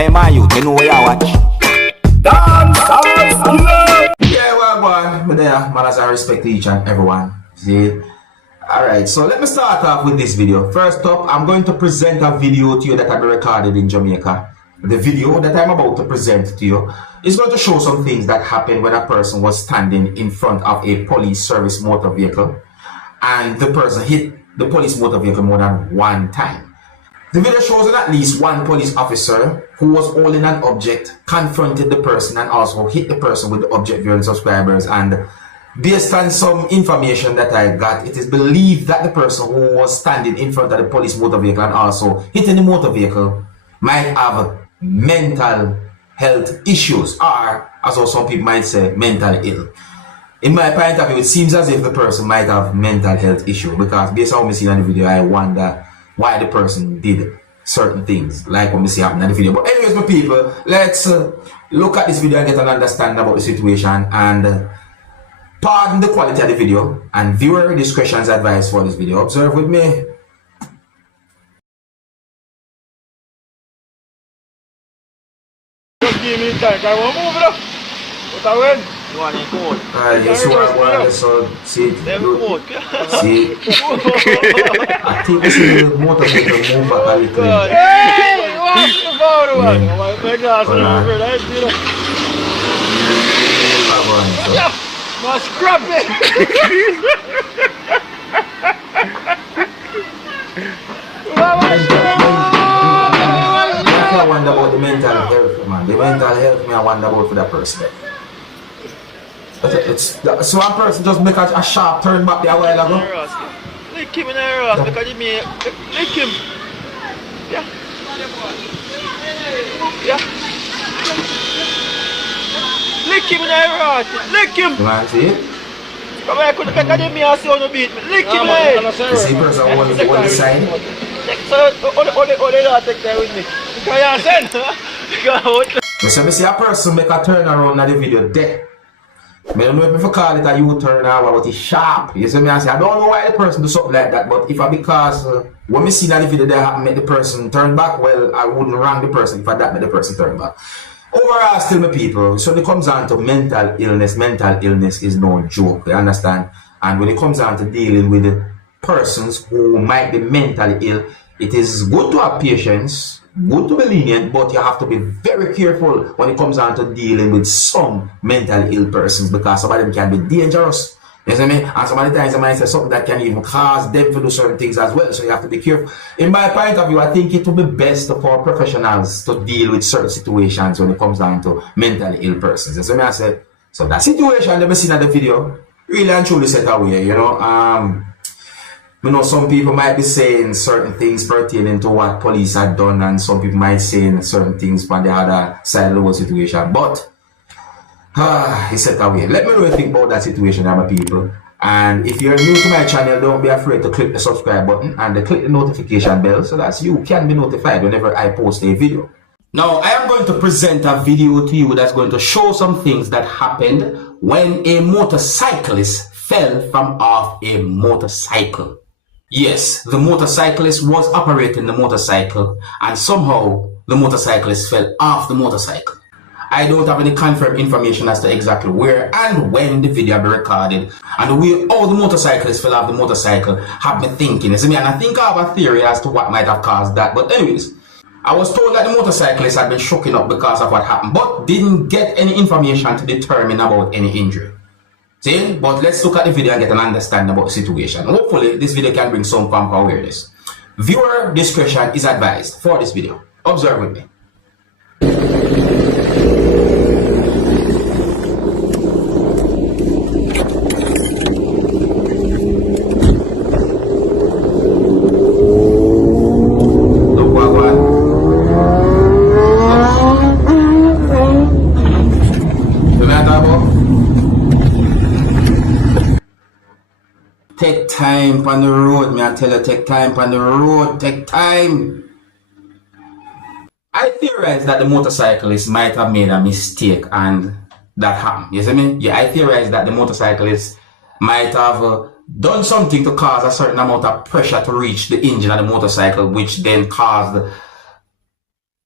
Hey man, you know where you watch. Dancehall skilla. Yeah, well, man, manners and respect to each and everyone. See? Alright, so let me start off with this video. First up, I'm going to present a video to you that I recorded in Jamaica. The video that I'm about to present to you is going to show some things that happened when a person was standing in front of a police service motor vehicle and the person hit the police motor vehicle more than one time. The video shows that at least one police officer who was holding an object confronted the person and also hit the person with the object viewing subscribers, and based on some information that I got, it is believed that the person who was standing in front of the police motor vehicle and also hitting the motor vehicle might have mental health issues, or as also some people might say, mental ill. In my point of view, it seems as if the person might have mental health issue, because based on what we see in the video, I wonder why the person did certain things, like what we see happen in the video. But anyways, my people, let's look at this video and get an understanding about the situation, and pardon the quality of the video, and viewer discretion is advised for this video. Observe with me. Just give me time, I want to move it up. What I win? You want it cold? Yes, so see, see. I think this is the motor vehicle move back a little. Hey, what's the photo one? My glass is over, right? Yeah, must scrap it. I wonder about the mental health, man. The mental health, I wonder about for that person. So one person just make a sharp turn back there a while ago. Lick him in the ass because he made. Lick him. Yeah. Yeah. Lick him in the ass. Lick him. You want to see it? Come here, couldn't make a me and see on the beat me. Lick him in the head. You see person on the side? So, only that take that with me. Because you send. So, see a person make a turn around in the video there. I don't know if I call it a U-turn or what is sharp. You see me? I say, I don't know why the person do something like that, but if I because when we see that the video there happen make the person turn back, well, I wouldn't wrong the person if I that make the person turn back. Overall, still my people, so when it comes down to mental illness is no joke, you understand? And when it comes down to dealing with persons who might be mentally ill, it is good to have patience, good to be lenient, but you have to be very careful when it comes down to dealing with some mentally ill persons, because some of them can be dangerous. You see me? And some of the times they might say something that can even cause them to do certain things as well, so you have to be careful. In my point of view, I think it would be best for professionals to deal with certain situations when it comes down to mentally ill persons. You see me? I said, so that situation that we seen in the video really and truly set away, you know. You know, some people might be saying certain things pertaining to what police had done, and some people might say certain things on the other side of the whole situation. But it's set away. Let me know what you think about that situation, my people. And if you're new to my channel, don't be afraid to click the subscribe button and click the notification bell so that you can be notified whenever I post a video. Now, I am going to present a video to you that's going to show some things that happened when a motorcyclist fell from off a motorcycle. Yes, the motorcyclist was operating the motorcycle and somehow the motorcyclist fell off the motorcycle. I don't have any confirmed information as to exactly where and when the video be recorded, and the way how the motorcyclist fell off the motorcycle have me thinking. You see me? And I think I have a theory as to what might have caused that. But anyways, I was told that the motorcyclist had been shooken up because of what happened, but didn't get any information to determine about any injury. See? But let's look at the video and get an understanding about the situation. Hopefully, this video can bring some form of awareness. Viewer discretion is advised for this video. Observe with me. Take time on the road, me I tell you, take time on the road, take time. I theorize that the motorcyclist might have made a mistake and that happened. You see me? Yeah, I theorize that the motorcyclist might have done something to cause a certain amount of pressure to reach the engine of the motorcycle, which then caused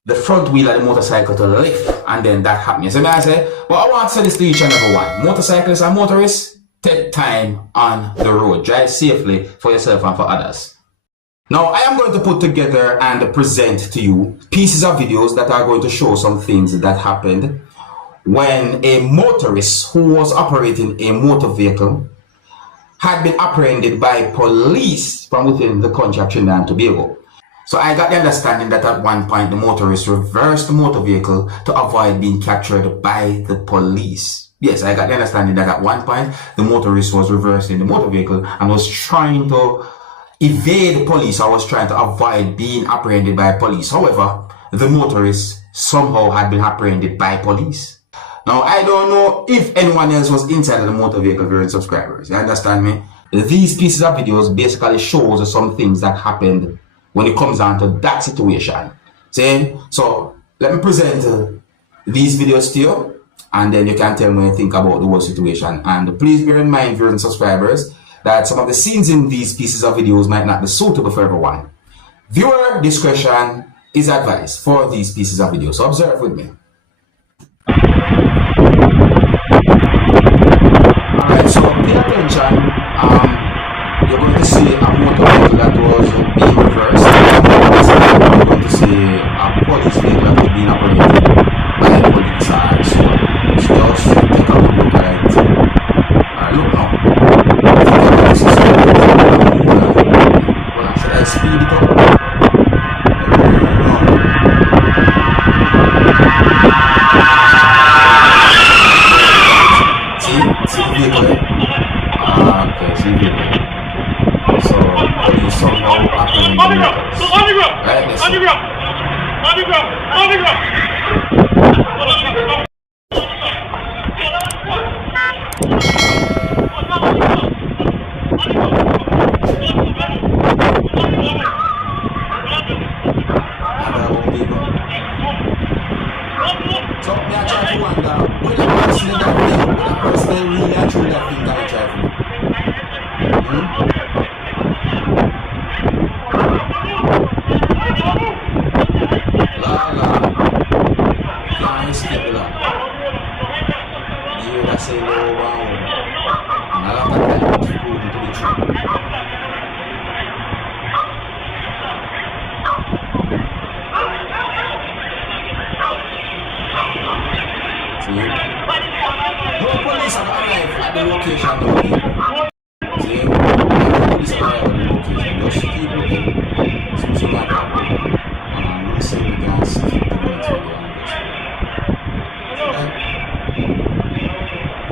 the front wheel of the motorcycle to lift, and then that happened. You see me I say? But I want to say this to each and every one. Motorcyclists and motorists, take time on the road. Drive safely for yourself and for others. Now, I am going to put together and present to you pieces of videos that are going to show some things that happened when a motorist who was operating a motor vehicle had been apprehended by police from within the country of Trinidad and Tobago. So I got the understanding that at one point the motorist reversed the motor vehicle to avoid being captured by the police. Yes, I got the understanding that at one point the motorist was reversing the motor vehicle and was trying to evade the police. I was trying to avoid being apprehended by police. However, the motorist somehow had been apprehended by police. Now, I don't know if anyone else was inside of the motor vehicle during subscribers. You understand me? These pieces of videos basically shows some things that happened when it comes down to that situation. See? So, let me present these videos to you, and then you can tell me what you think about the whole situation. And please bear in mind, viewers and subscribers, that some of the scenes in these pieces of videos might not be suitable for everyone. Viewer discretion is advised for these pieces of videos. So observe with me. Alright, so pay attention. You're going to see a motor vehicle that was being reversed. You're going to see a police vehicle that was being operated by a police officer. So just take a look at it. Alright, look now. Should I speed it up? See the vehicle? Okay, see the vehicle. So, you somehow apprehend the vehicles. Right, let's see. So, me I try to wonder, when the person in that thing, when the person really actually that thing that I try to do. Can't skip that. You hear that say low wow. And a lot of times it's proven to be true. No police have arrived at the location of the people. See? No police have arrived at the location. Just keep looking. Something like that. And let's see if we can skip the next video on this.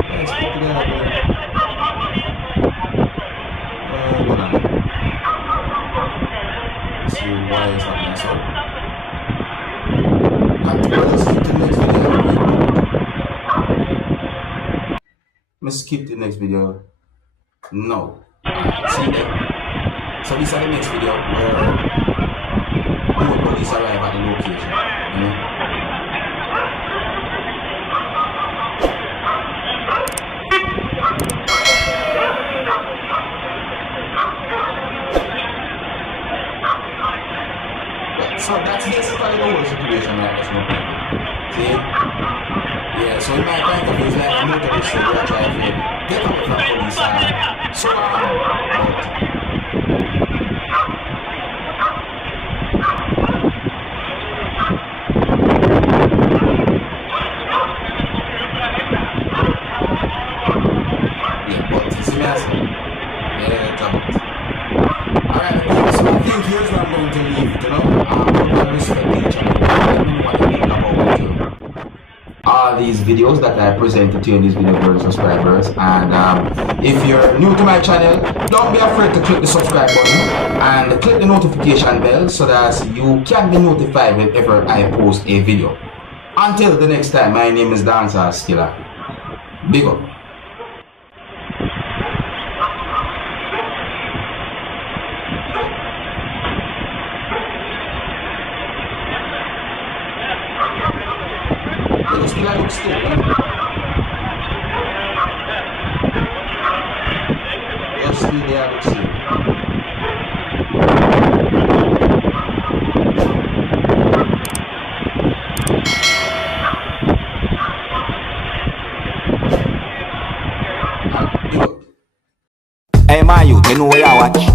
Let's put it out there. Hold on. Let's see why is happening so. Let's skip the next video. Let's skip the next video. No. See that? So this is the next video where more police arrive at the location. You know? So that's basically the whole situation right now. See? Yeah, so in my point of view, it's like a motorist that are trying to get away from police and so on. Yeah, but you see me as yeah, jump. Alright, so I think here's where I'm going to leave it, you know. I respect each other. I don't know what to think about it. All these videos that I presented to you in this video for the subscribers, and if you're new to my channel, don't be afraid to click the subscribe button and click the notification bell so that you can be notified whenever I post a video. Until the next time, my name is Dancehall Skilla. Big up. Skilla looks still. You're still there, looks still. Hey, my youth, me know where you watch.